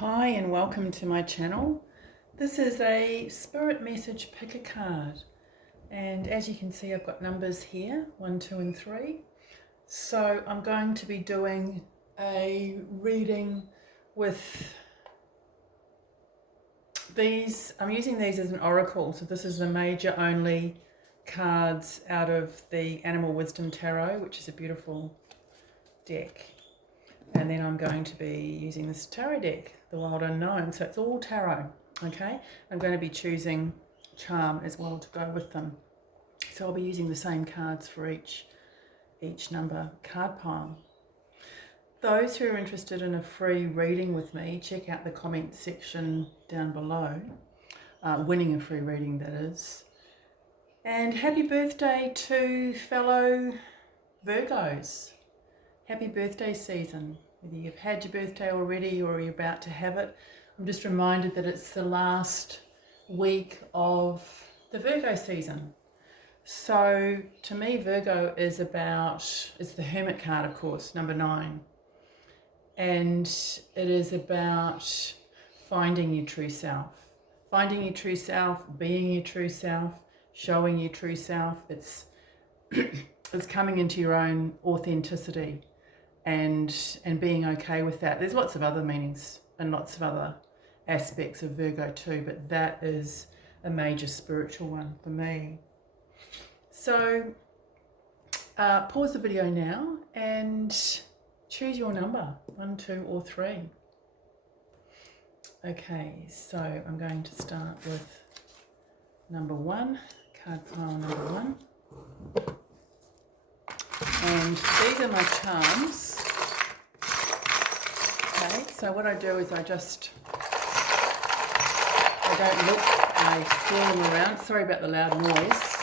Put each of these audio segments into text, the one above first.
Hi and welcome to my channel. This is a spirit message pick a card, and as you can see I've got numbers here 1, 2 and 3. So I'm going to be doing a reading with these. I'm using these as an oracle, so this is the major only cards out of the Animal Wisdom Tarot, which is a beautiful deck. And then I'm going to be using this tarot deck, the Wild Unknown. So it's all tarot, okay? I'm going to be choosing charm as well to go with them. So I'll be using the same cards for each number card pile. Those who are interested in a free reading with me, check out the comment section down below. Winning a free reading, that is. And happy birthday to fellow Virgos. Happy birthday season. Whether you've had your birthday already or you're about to have it, I'm just reminded that it's the last week of the Virgo season. So to me, Virgo is it's the Hermit card, of course, number 9. And it is about finding your true self. Finding your true self, being your true self, showing your true self. It's coming into your own authenticity and being okay with that. There's lots of other meanings and lots of other aspects of Virgo too, but that is a major spiritual one for me. So pause the video now and choose your number, 1, 2 or 3. Okay, so I'm going to start with number 1, card pile number 1. And these are my charms. Okay, so what I do is I don't look, I swirl them around. Sorry about the loud noise.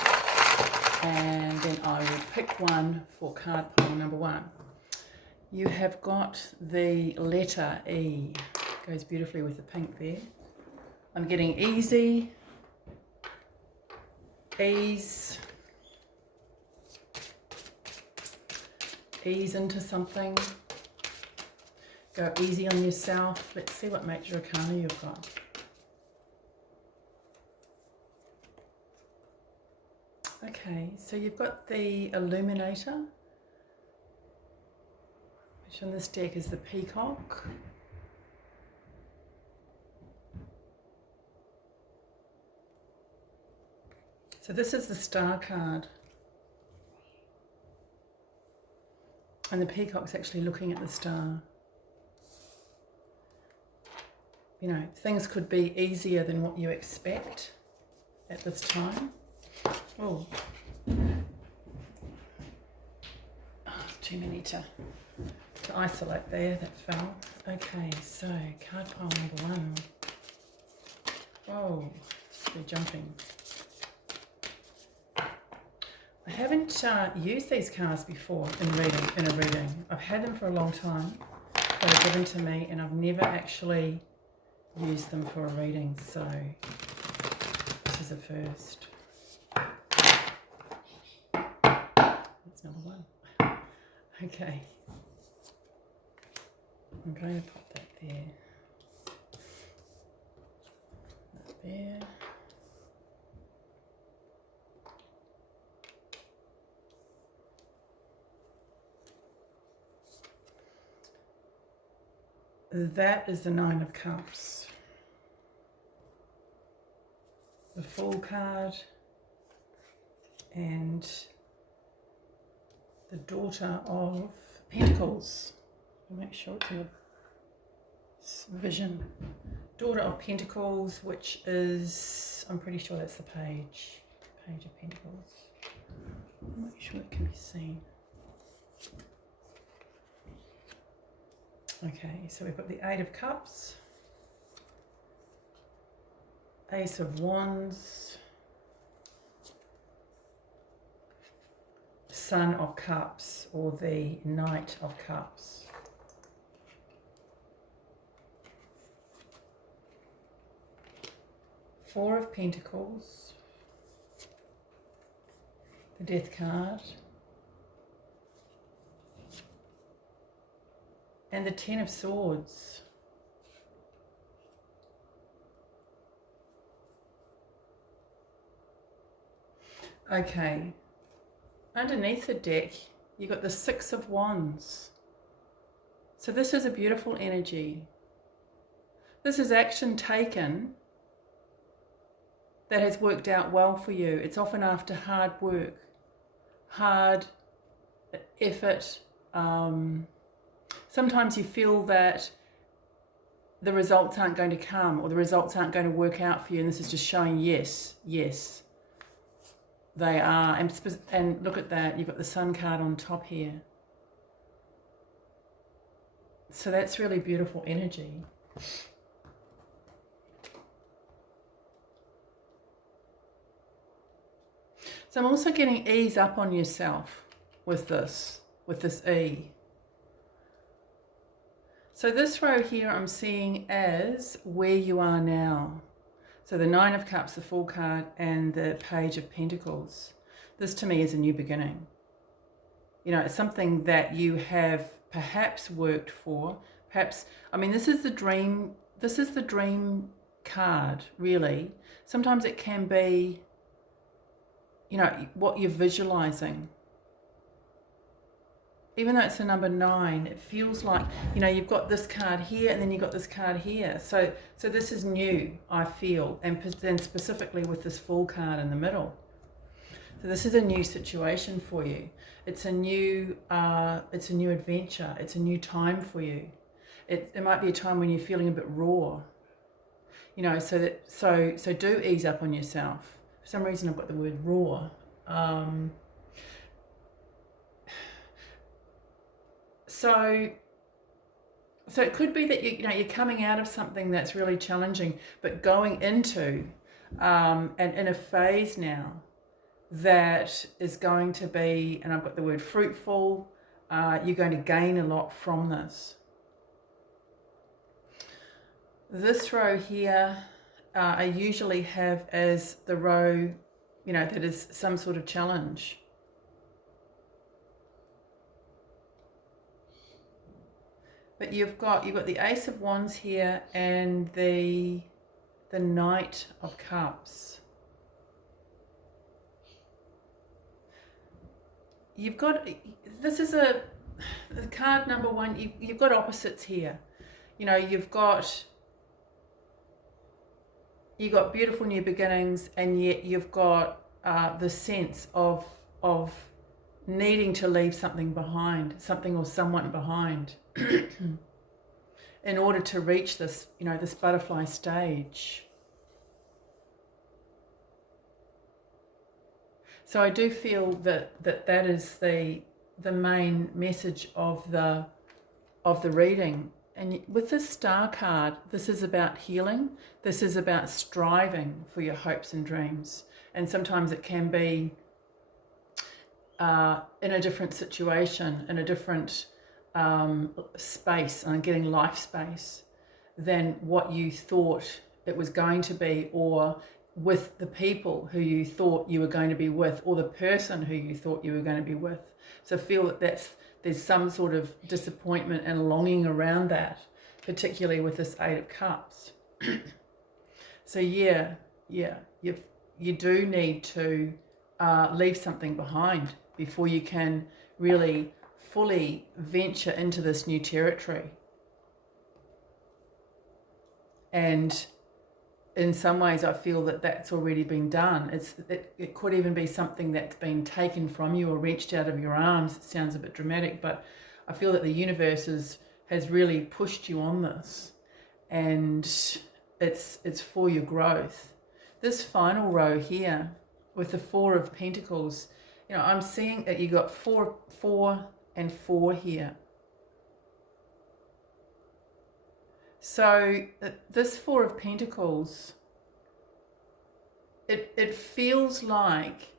And then I will pick one for card pile number 1. You have got the letter E. Goes beautifully with the pink there. I'm getting easy, ease into something. Go easy on yourself. Let's see what major arcana you've got. Okay, so you've got the Illuminator, which on this deck is the Peacock. So this is the Star card. And the Peacock's actually looking at the star. You know, things could be easier than what you expect at this time. Oh, too many to isolate there, that fell. Okay, so card pile number 1. Oh, they're jumping. I haven't used these cards before in a reading. I've had them for a long time. They were given to me and I've never actually used them for a reading, so this is a first. That's number 1. Okay. I'm going to pop that there. That there. That is the 9 of Cups. The Fool card and the Daughter of Pentacles. I'll make sure it's in the vision. Daughter of Pentacles, which is, I'm pretty sure that's the Page of Pentacles. I'm not sure it can be seen. Okay, so we've got the 8 of Cups, Ace of Wands, Son of Cups, or the Knight of Cups. Four of Pentacles, the Death card, and the 10 of Swords. Okay. Underneath the deck, you got the Six of Wands. So this is a beautiful energy. This is action taken that has worked out well for you. It's often after hard work, hard effort. Sometimes you feel that the results aren't going to come, or the results aren't going to work out for you, and this is just showing yes, they are. And look at that, you've got the Sun card on top here. So that's really beautiful energy. So I'm also getting ease up on yourself with this E. So this row here I'm seeing as where you are now. So the Nine of Cups, the Fool card, and the Page of Pentacles. This to me is a new beginning. You know, it's something that you have perhaps worked for. Perhaps, I mean, this is the dream card, really. Sometimes it can be, you know, what you're visualizing. Even though it's a number 9, it feels like, you know, you've got this card here and then you've got this card here. So this is new, I feel, and then specifically with this Fool card in the middle. So this is a new situation for you. It's a new adventure. It's a new time for you. It might be a time when you're feeling a bit raw. You know, so do ease up on yourself. For some reason I've got the word raw. So it could be that you're coming out of something that's really challenging, but going into and in a phase now that is going to be, and I've got the word fruitful. You're going to gain a lot from this. This row here, I usually have as the row, you know, that is some sort of challenge. But you've got the Ace of Wands here and the Knight of Cups. You've got, this is the card number 1, you've got opposites here. You know, you've got beautiful new beginnings, and yet you've got the sense of needing to leave something behind, something or someone behind, in order to reach this, you know, this butterfly stage. So I do feel that is the main message of the reading. And with this Star card, this is about healing. This is about striving for your hopes and dreams. And sometimes it can be in a different situation, in a different space, and getting life space than what you thought it was going to be, or with the people who you thought you were going to be with, or the person who you thought you were going to be with. So feel that there's some sort of disappointment and longing around that, particularly with this Eight of Cups. So you do need to leave something behind before you can really fully venture into this new territory. And in some ways I feel that that's already been done. It could even be something that's been taken from you or wrenched out of your arms. It sounds a bit dramatic, but I feel that the universe has really pushed you on this, and it's for your growth. This final row here with the Four of Pentacles, you know, I'm seeing that you got four and 4 here. So this Four of Pentacles, it feels like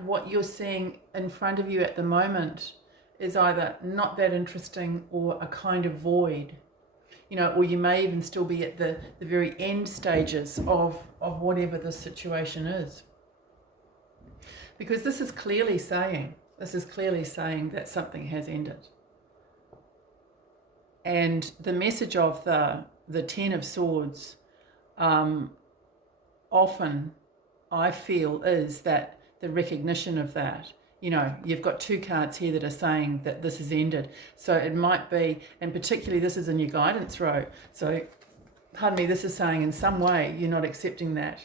what you're seeing in front of you at the moment is either not that interesting or a kind of void, you know, or you may even still be at the very end stages of whatever the situation is. Because this is clearly saying that something has ended. And the message of the Ten of Swords often, I feel, is that the recognition of that. You know, you've got two cards here that are saying that this has ended. So it might be, and particularly this is in your guidance row. So, pardon me, this is saying in some way you're not accepting that,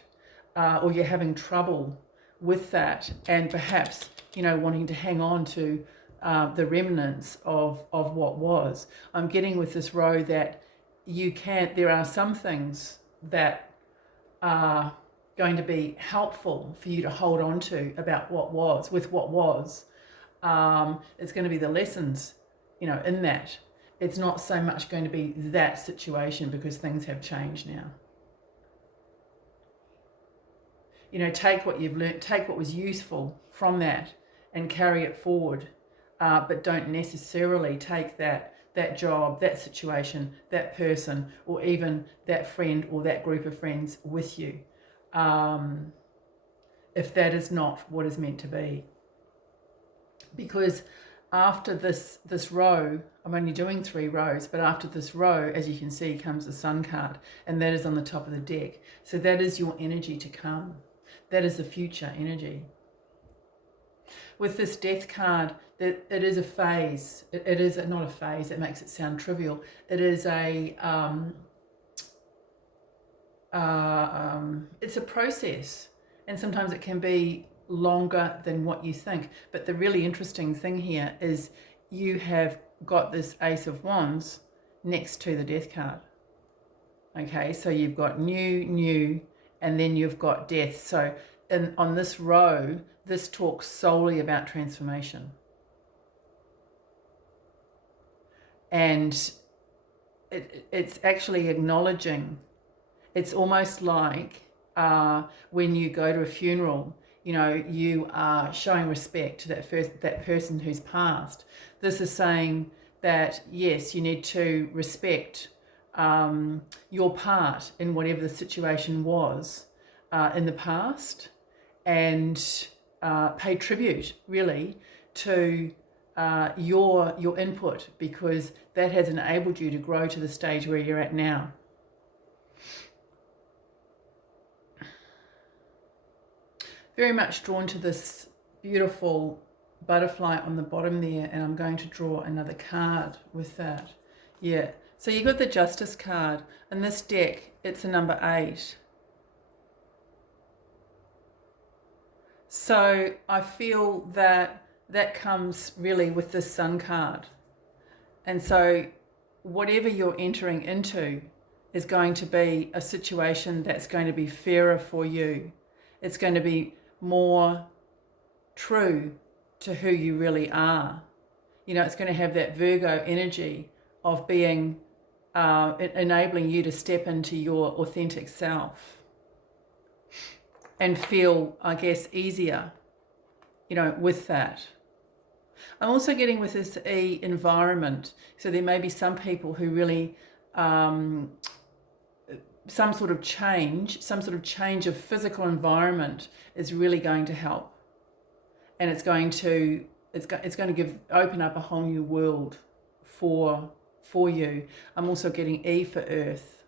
or you're having trouble with that, and perhaps, you know, wanting to hang on to the remnants of what was. I'm getting with this row that there are some things that are going to be helpful for you to hold on to about what was, with what was. It's going to be the lessons, you know, in that. It's not so much going to be that situation because things have changed now. You know, take what you've learned, take what was useful from that and carry it forward, but don't necessarily take that job, that situation, that person, or even that friend or that group of friends with you. If that is not what is meant to be. Because after this row, I'm only doing 3 rows, but after this row, as you can see, comes the Sun card, and that is on the top of the deck. So that is your energy to come. That is the future energy. With this Death card, it is a phase. It is not a phase. It makes it sound trivial. It is it's a process, and sometimes it can be longer than what you think. But the really interesting thing here is you have got this Ace of Wands next to the Death card. Okay, so you've got new, and then you've got death. So on this row, this talks solely about transformation. And it's actually acknowledging. It's almost like when you go to a funeral, you know, you are showing respect to that person who's passed. This is saying that, yes, you need to respect your part in whatever the situation was in the past, and pay tribute, really, to your input, because that has enabled you to grow to the stage where you're at now. Very much drawn to this beautiful butterfly on the bottom there, and I'm going to draw another card with that. Yeah, so you got the Justice card. In this deck, it's a number 8. So I feel that comes really with the Sun card. And so whatever you're entering into is going to be a situation that's going to be fairer for you. It's going to be more true to who you really are. You know, it's going to have that Virgo energy of being, enabling you to step into your authentic self and feel, I guess, easier, you know, with that. I'm also getting with this environment. So there may be some people who really, some sort of change of physical environment is really going to help. And it's going to open up a whole new world for you. I'm also getting E for Earth.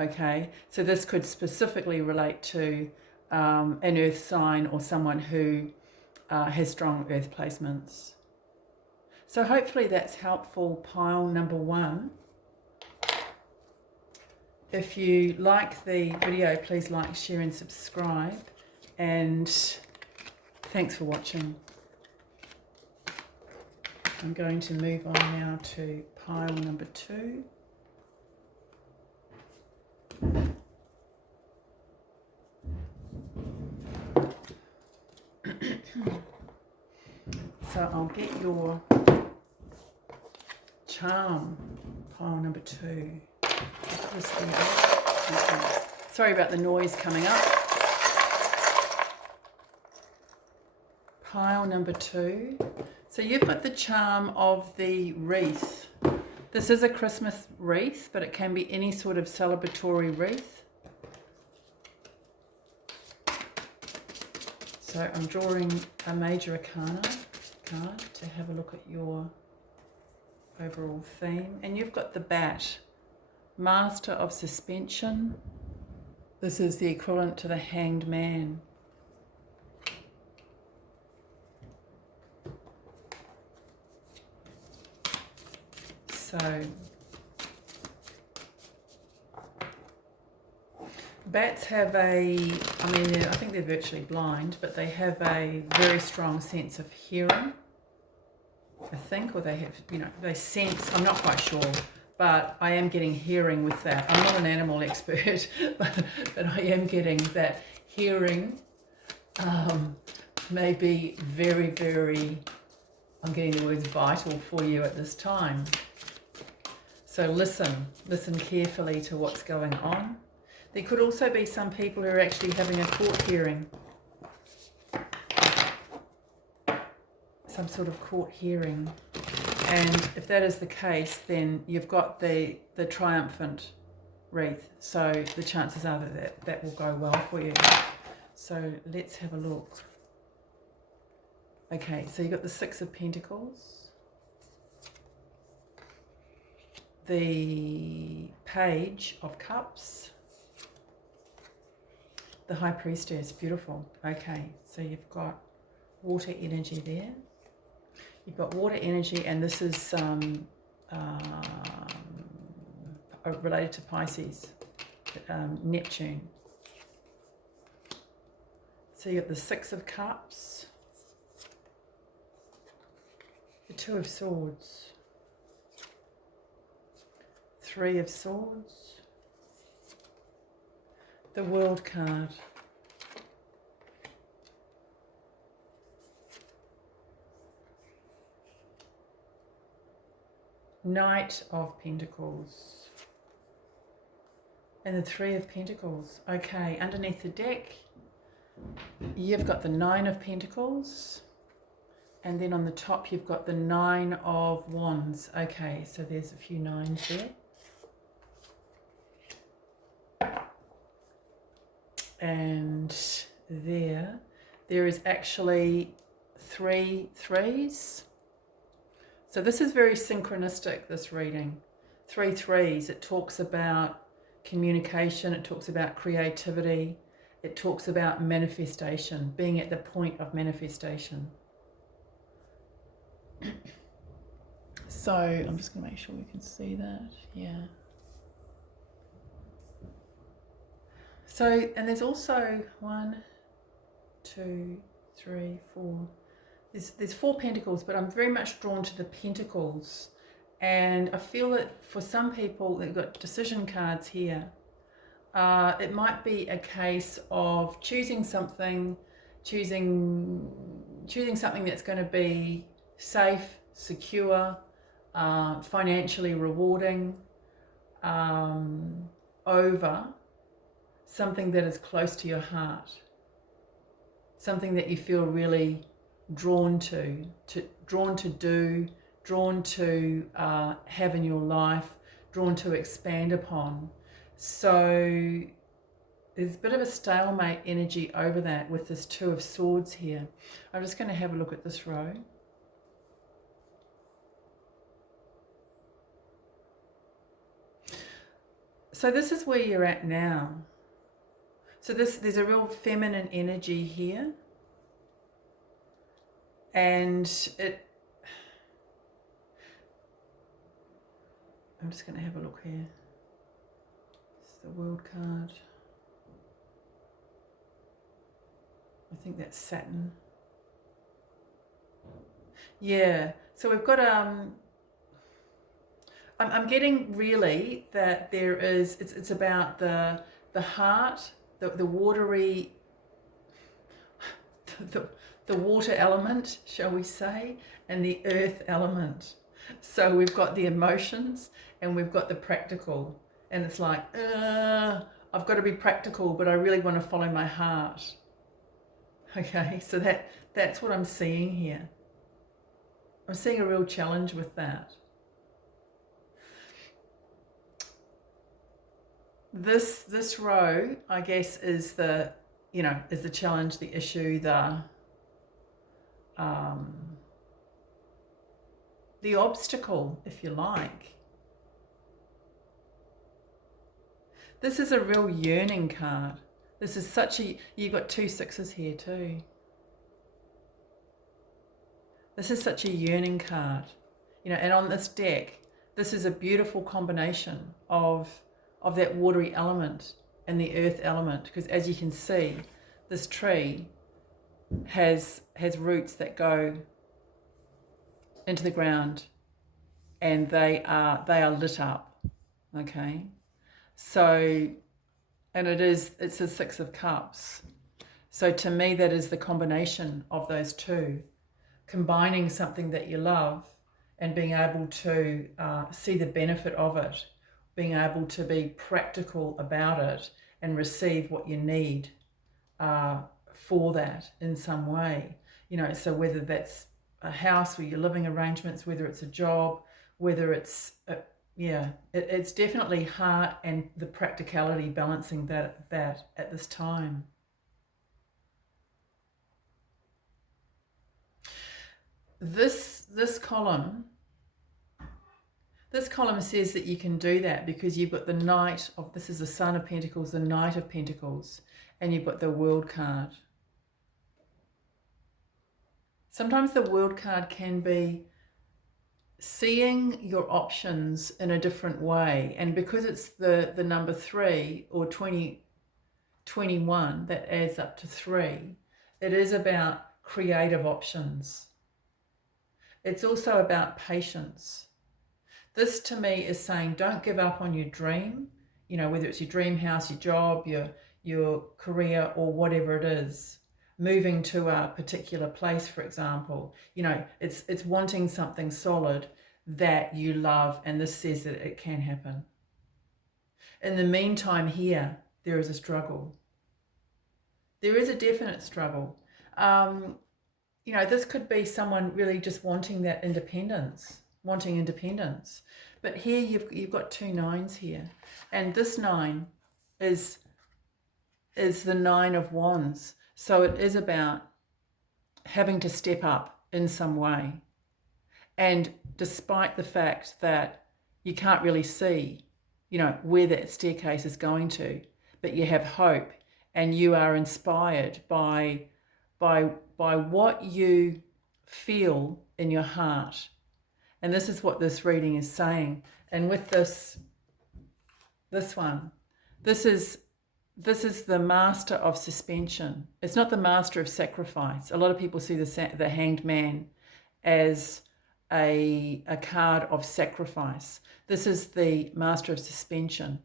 Okay, so this could specifically relate to an Earth sign or someone who has strong Earth placements. So hopefully that's helpful, pile number 1. If you like the video, please like, share and subscribe. And thanks for watching. I'm going to move on now to pile number 2. So I'll get your charm, pile number 2. Sorry about the noise coming up. Pile number 2. So you've got the charm of the wreath. This is a Christmas wreath, but it can be any sort of celebratory wreath. So I'm drawing a major arcana card to have a look at your overall theme. And you've got the bat, Master of Suspension. This is the equivalent to the Hanged Man. So bats have I think they're virtually blind, but they have a very strong sense of hearing, I think, or they have, they sense, I'm not quite sure, but I am getting hearing with that. I'm not an animal expert, but I am getting that hearing may be very, very, I'm getting the words vital for you at this time. So listen carefully to what's going on. There could also be some people who are actually having a court hearing. Some sort of court hearing. And if that is the case, then you've got the triumphant wreath. So the chances are that will go well for you. So let's have a look. Okay, so you've got the Six of Pentacles. The Page of Cups. The High Priestess, beautiful. Okay, so you've got water energy there. You've got water energy, and this is related to Pisces, Neptune. So you've got the Six of Cups, the Two of Swords, Three of Swords, the World card, Knight of Pentacles, and the Three of Pentacles. Okay, underneath the deck, you've got the Nine of Pentacles, and then on the top you've got the Nine of Wands. Okay, so there's a few nines there. And there is actually 3 threes. So this is very synchronistic, this reading. 3 threes, it talks about communication, it talks about creativity, it talks about manifestation, being at the point of manifestation. So I'm just going to make sure we can see that. Yeah. So, and there's also 1, 2, 3, 4. There's 4 pentacles, but I'm very much drawn to the pentacles. And I feel that for some people, they've got decision cards here. It might be a case of choosing something that's going to be safe, secure, financially rewarding, over something that is close to your heart, something that you feel really drawn to do, drawn to have in your life, drawn to expand upon. So there's a bit of a stalemate energy over that with this Two of Swords here. I'm just going to have a look at this row. So this is where you're at now. So there's a real feminine energy here. And I'm just going to have a look here. It's the World card. I think that's Saturn. Yeah, so we've got I'm getting really that there is, it's about the heart, the watery, the water element, shall we say, and the earth element. So we've got the emotions and we've got the practical, and it's like, I've got to be practical, but I really want to follow my heart. Okay, so that's what I'm seeing here. I'm seeing a real challenge with that. This row, I guess, is the challenge, the issue, the obstacle, if you like. This is a real yearning card. This is you've got 2 sixes here too. This is such a yearning card, and on this deck, this is a beautiful combination of that watery element and the earth element, because as you can see, this tree has roots that go into the ground, and they are lit up. Okay, so, and it's a Six of Cups. So to me, that is the combination of those two, combining something that you love and being able to see the benefit of it, being able to be practical about it and receive what you need for that in some way. You know, so whether that's a house where you're living arrangements, whether it's a job, whether it's it's definitely heart and the practicality balancing that at this time. This column says that you can do that because you've got the Knight of, this is the Son of Pentacles, the Knight of Pentacles, and you've got the World card. Sometimes the World card can be seeing your options in a different way, and because it's the number 3 or 21 that adds up to 3, it is about creative options. It's also about patience. This to me is saying don't give up on your dream, you know, whether it's your dream house, your job, your career, or whatever it is. Moving to a particular place, for example, you know, it's wanting something solid that you love, and this says that it can happen. In the meantime, here, there is a struggle. There is a definite struggle. You know, this could be someone really just wanting that independence, But here you've got 2 9s here, and this 9 is the 9 of Wands. So it is about having to step up in some way. And despite the fact that you can't really see, you know, where that staircase is going to, but you have hope and you are inspired by what you feel in your heart. And this is what this reading is saying. And with this one, this is the Master of Suspension. It's not the Master of Sacrifice. A lot of people see the Hanged Man as a card of sacrifice. This is the Master of Suspension.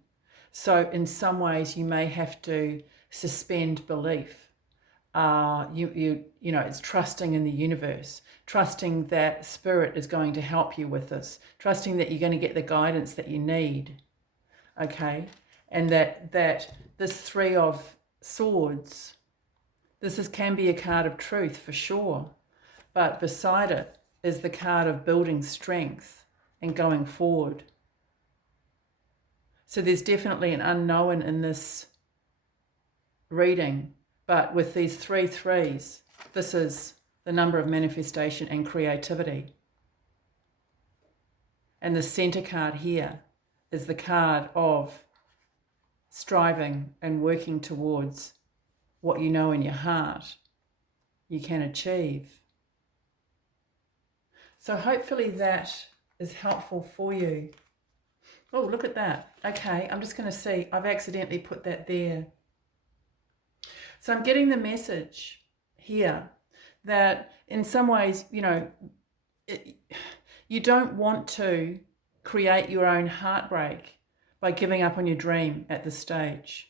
So in some ways you may have to suspend belief. You know, it's trusting in the universe, trusting that Spirit is going to help you with this, trusting that you're going to get the guidance that you need. Okay, and that this 3 of Swords, can be a card of truth for sure, but beside it is the card of building strength and going forward. So there's definitely an unknown in this reading, but with these 3 3s, this is the number of manifestation and creativity. And the center card here is the card of striving and working towards what you know in your heart you can achieve. So hopefully that is helpful for you. Oh, look at that. Okay, I'm just going to see. I've accidentally put that there. So I'm getting the message here that in some ways, you know, you don't want to create your own heartbreak by giving up on your dream at this stage.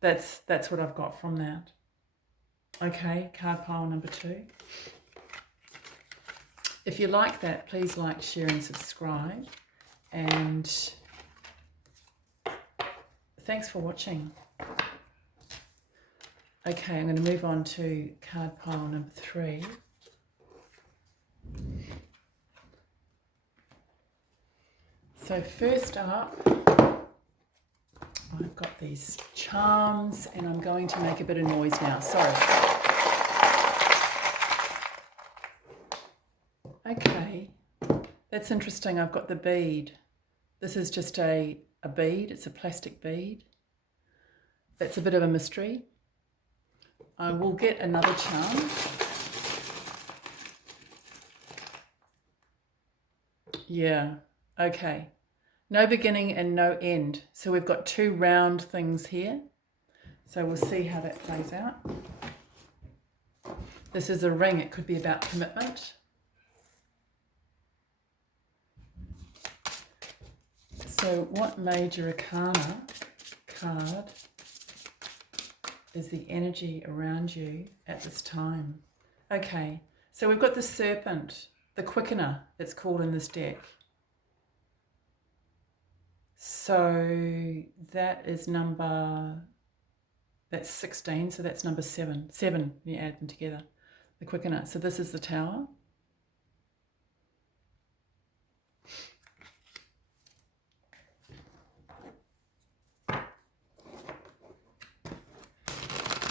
That's what I've got from that. Okay, card pile number 2. If you like that, please like, share and subscribe. And thanks for watching. Okay, I'm going to move on to card pile number 3. So first up, I've got these charms and I'm going to make a bit of noise now. Sorry. Okay, that's interesting. I've got the bead. This is just a bead. It's a plastic bead. That's a bit of a mystery. I will get another charm. Yeah. Okay. No beginning and no end. So we've got two round things here. So we'll see how that plays out. This is a ring. It could be about commitment. So what major arcana card is the energy around you at this time? Okay, so we've got the serpent, the quickener, it's called in this deck. So that's 16, so that's number 7. 7, you add them together, the quickener. So this is the tower.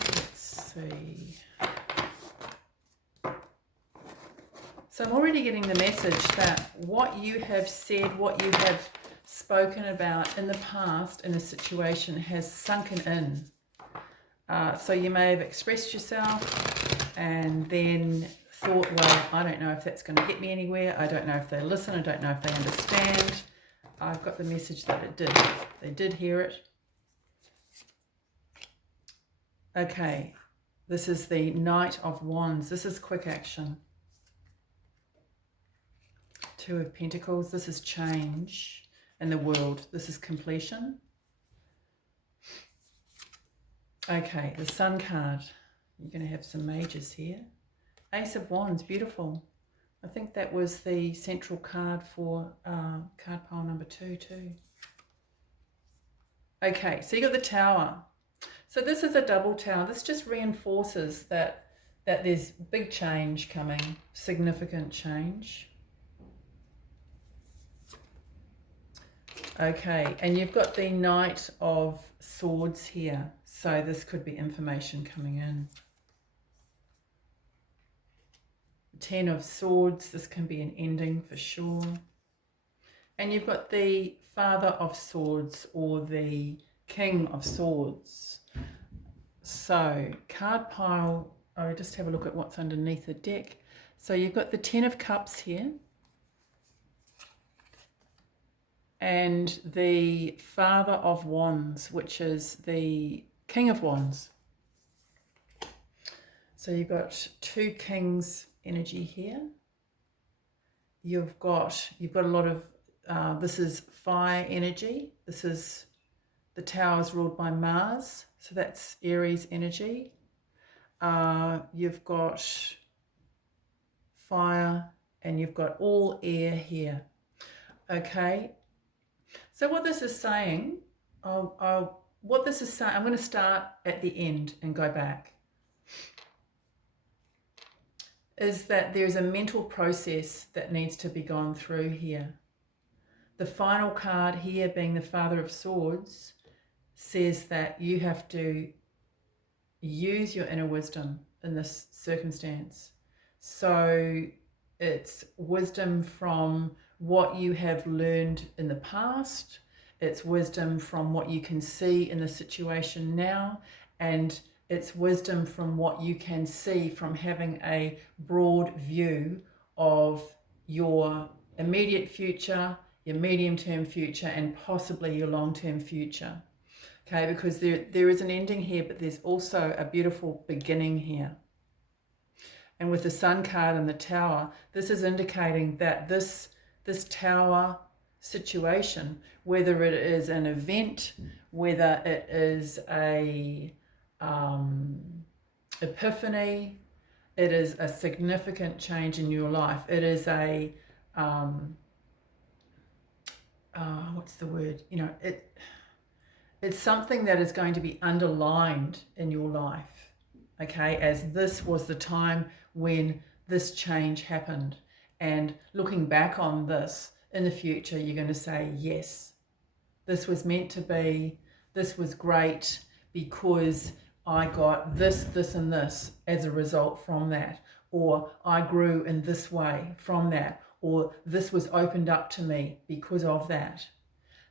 Let's see. So I'm already getting the message that what you have said, what you have spoken about in the past in a situation has sunken in. So you may have expressed yourself and then thought, well, I don't know if that's going to get me anywhere. I don't know if they listen. I don't know if they understand. I've got the message that it did. They did hear it. Okay, this is the Knight of Wands. This is quick action. 2 of Pentacles. This is change in the world. This is completion. Okay, the Sun card. You're going to have some majors here. Ace of Wands, beautiful. I think that was the central card for card pile number 2 too. Okay, so you got the Tower. So this is a double tower. This just reinforces that there's big change coming, significant change. Okay, and you've got the Knight of Swords here. So this could be information coming in. 10 of Swords, this can be an ending for sure. And you've got the Father of Swords or the King of Swords. So card pile, I'll just have a look at what's underneath the deck. So you've got the 10 of Cups here. And the Father of Wands, which is the King of Wands. So you've got 2 Kings energy here. You've got a lot of, this is fire energy. This is, the tower is ruled by Mars. So that's Aries energy. You've got fire and you've got all air here. Okay. So what this is saying, I'm going to start at the end and go back, is that there's a mental process that needs to be gone through here. The final card here, being the Father of Swords, says that you have to use your inner wisdom in this circumstance. So it's wisdom from what you have learned in the past, it's wisdom from what you can see in the situation now, and it's wisdom from what you can see from having a broad view of your immediate future, your medium-term future, and possibly your long-term future. Okay, because there is an ending here, but there's also a beautiful beginning here. And with the Sun card and the Tower, this is indicating that this tower situation, whether it is an event, whether it is a epiphany, it is a significant change in your life. It is a what's the word? It's something that is going to be underlined in your life. Okay, as this was the time when this change happened. And looking back on this in the future, you're going to say, yes, this was meant to be, this was great because I got this, this, and this as a result from that. Or I grew in this way from that. Or this was opened up to me because of that.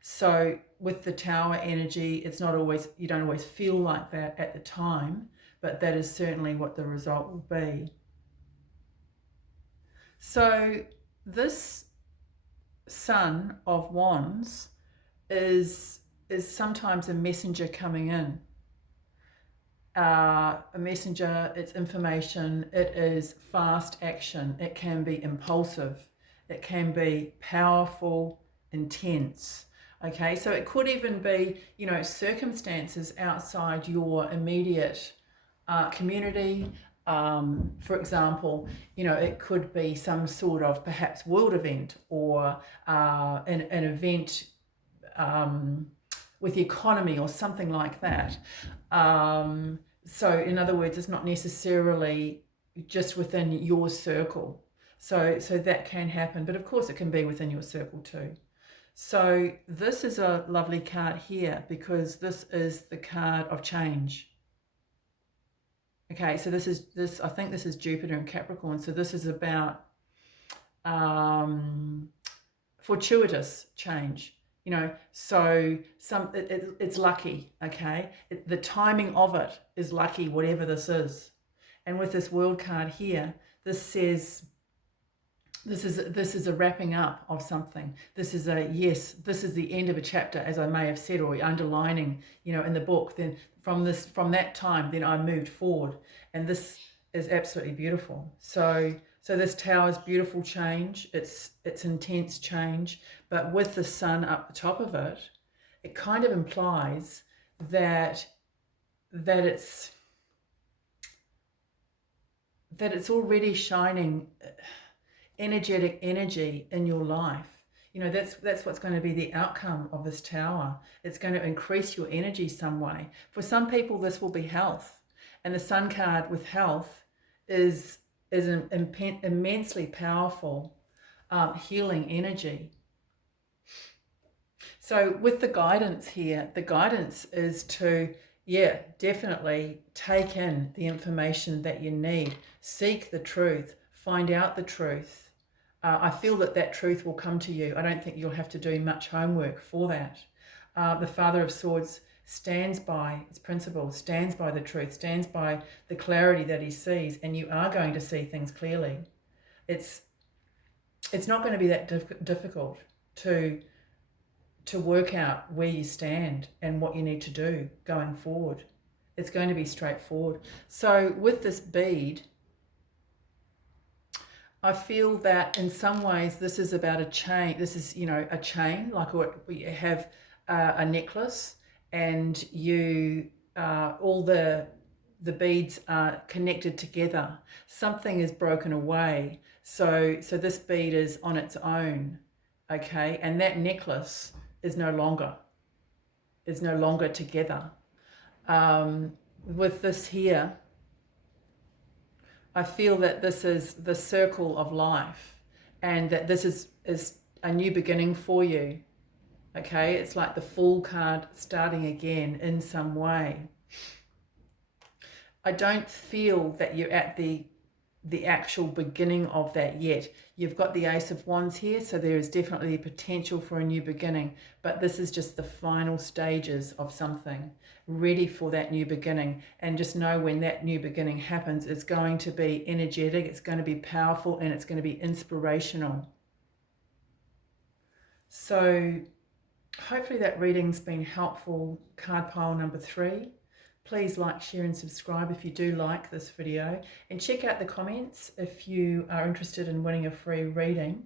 So with the Tower energy, it's not always, you don't always feel like that at the time, but that is certainly what the result will be. So this Son of Wands is sometimes a messenger coming in. A messenger, it's information, it is fast action, it can be impulsive, it can be powerful, intense. Okay, so it could even be, circumstances outside your immediate community. For example, it could be some sort of perhaps world event or an event with the economy or something like that. So in other words, it's not necessarily just within your circle. So that can happen, but of course it can be within your circle too. So this is a lovely card here because this is the card of change. Okay, so I think this is Jupiter in Capricorn. So this is about fortuitous change. So it's lucky, okay? The timing of it is lucky, whatever this is. And with this World card here, this says this is a wrapping up of something. This is this is the end of a chapter, as I may have said, or underlining, in the book. Then from that time, then I moved forward, and this is absolutely beautiful. So this tower is beautiful change. It's intense change, but with the sun up the top of it, it kind of implies that it's already shining energetic energy in your life. That's what's going to be the outcome of this tower. It's going to increase your energy some way. For some people, this will be health, and the sun card with health is an immensely powerful healing energy. So with the guidance here, the guidance is to, definitely take in the information that you need, seek the truth, find out the truth. I feel that truth will come to you. I don't think you'll have to do much homework for that. The Father of Swords stands by its principles, stands by the truth, stands by the clarity that he sees, and you are going to see things clearly. It's not going to be that difficult to work out where you stand and what you need to do going forward. It's going to be straightforward. So with this bead, I feel that in some ways this is about a chain. This is, a chain, like what we have a necklace, and you all the beads are connected together. Something is broken away. So this bead is on its own, okay? And that necklace is no longer together. With this here, I feel that this is the circle of life, and that this is a new beginning for you. Okay, it's like the Fool card starting again in some way. I don't feel that you're at the actual beginning of that yet. You've got the Ace of Wands here, so there is definitely potential for a new beginning, but this is just the final stages of something, ready for that new beginning. And just know when that new beginning happens, it's going to be energetic, it's going to be powerful, and it's going to be inspirational. So hopefully that reading's been helpful. Card pile number 3. Please like, share and subscribe if you do like this video, and check out the comments if you are interested in winning a free reading,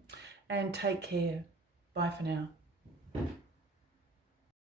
and take care. Bye for now.